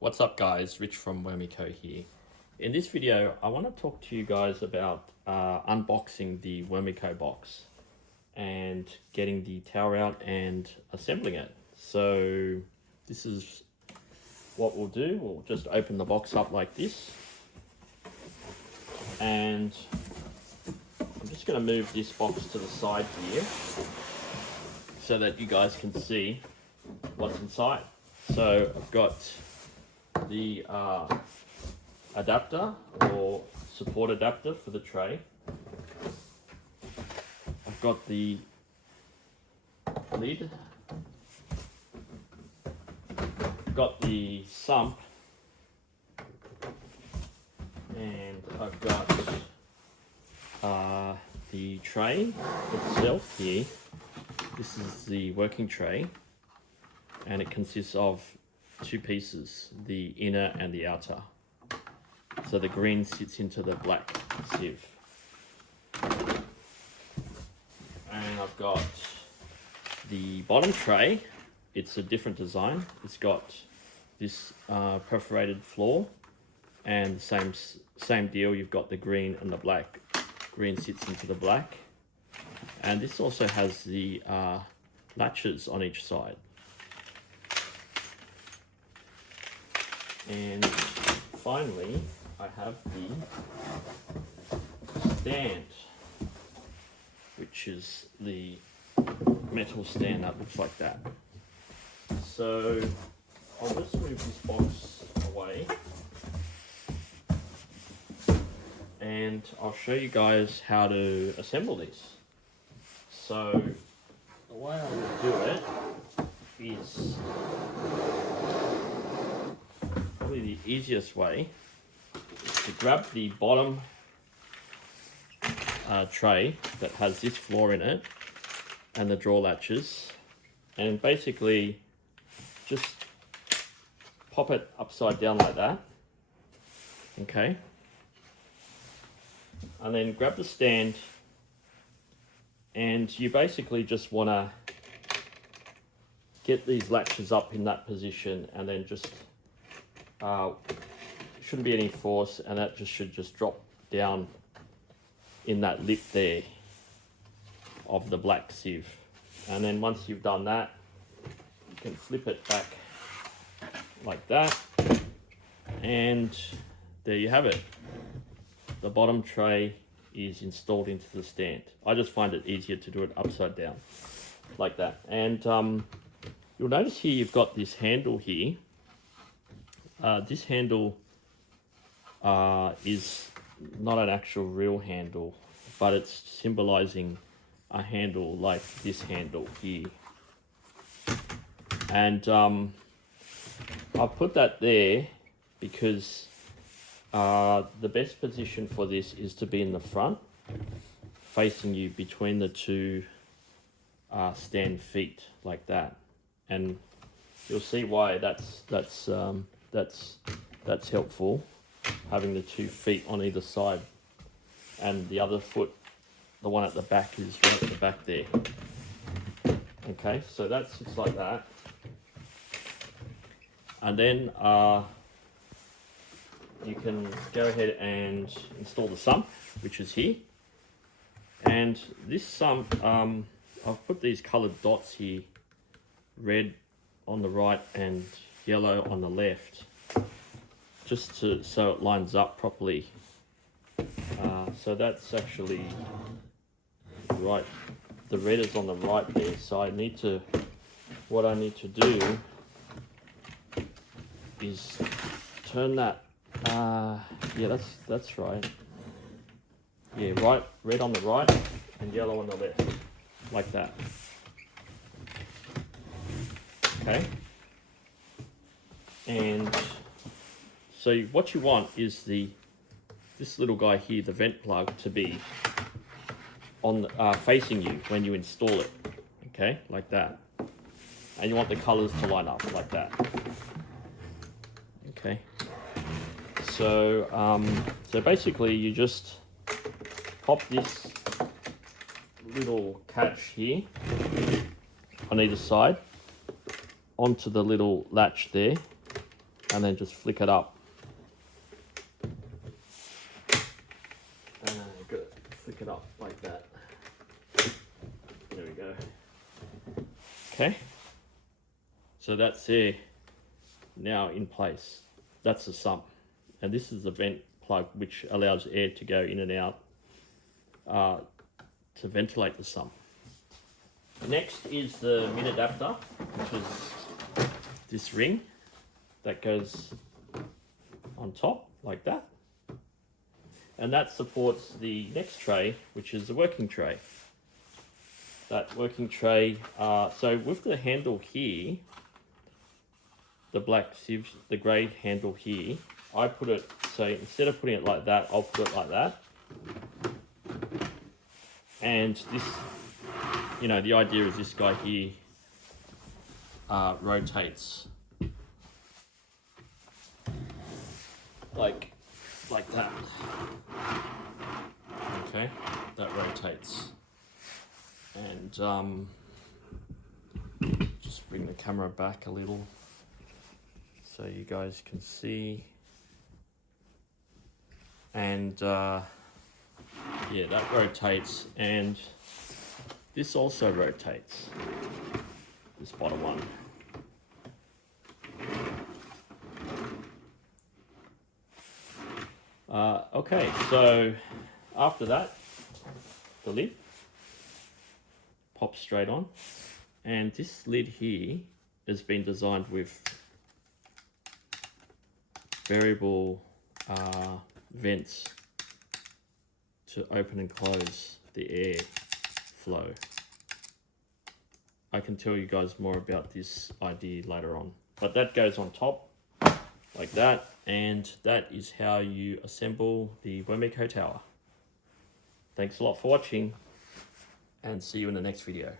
What's up guys, Rich from Wormico here. In this video I want to talk to you guys about unboxing the Wormico box and getting the tower out and assembling it. So this is what we'll do. We'll just open the box up like this, and I'm just going to move this box to the side here so that you guys can see what's inside. So I've got the adapter or support adapter for the tray. I've got the lid, got the sump, and I've got the tray itself here. This is the working tray, and it consists of two pieces, the inner and the outer. So the green sits into the black sieve. And I've got the bottom tray. It's a different design. It's got this perforated floor, and the same deal. You've got the green and the black. Green sits into the black, and this also has the latches on each side. And finally, I have the stand, which is the metal stand that looks like that. So I'll just move this box away, and I'll show you guys how to assemble this. So the way I will do it is probably the easiest way is to grab the bottom tray that has this floor in it and the drawer latches, and basically just pop it upside down like that, okay, and then grab the stand, and you basically just want to get these latches up in that position, and then just shouldn't be any force, and that should just drop down in that lip there of the black sieve. And then once you've done that, you can flip it back like that, and there you have it. The bottom tray is installed into the stand. I just find it easier to do it upside down like that. And you'll notice here you've got this handle here. This handle is not an actual real handle, but it's symbolizing a handle like this handle here. And I've put that there because the best position for this is to be in the front, facing you between the two stand feet like that. And you'll see why that's helpful, having the 2 feet on either side, and the other foot, the one at the back, is right at the back there. Okay, so that sits like that, and then you can go ahead and install the sump, which is here. And this sump, I've put these coloured dots here, red on the right and yellow on the left, just so it lines up properly. So that's actually right. The red is on the right there. So what I need to do is turn that. Yeah, that's right. Yeah, right. Red on the right and yellow on the left, like that. Okay. And so what you want is this little guy here, the vent plug, to be on facing you when you install it. Okay, like that. And you want the colors to line up like that. Okay. So so basically you just pop this little catch here on either side onto the little latch there, and then just flick it up. Good. Flick it up like that. There we go. Okay. So that's there now in place. That's the sump. And this is the vent plug which allows air to go in and out to ventilate the sump. Next is the mid adapter, which is this ring that goes on top like that. And that supports the next tray, which is the working tray. That working tray, so with the handle here, the black sieve, the grey handle here, I put it, so instead of putting it like that, I'll put it like that. And this, you know, the idea is this guy here rotates like that. Okay, that rotates. And just bring the camera back a little so you guys can see. And yeah, that rotates, and this also rotates, this bottom one. Okay, so after that, the lid pops straight on, and this lid here has been designed with variable vents to open and close the air flow. I can tell you guys more about this idea later on, but that goes on top like that, and that is how you assemble the Wormico Tower. Thanks a lot for watching, and see you in the next video.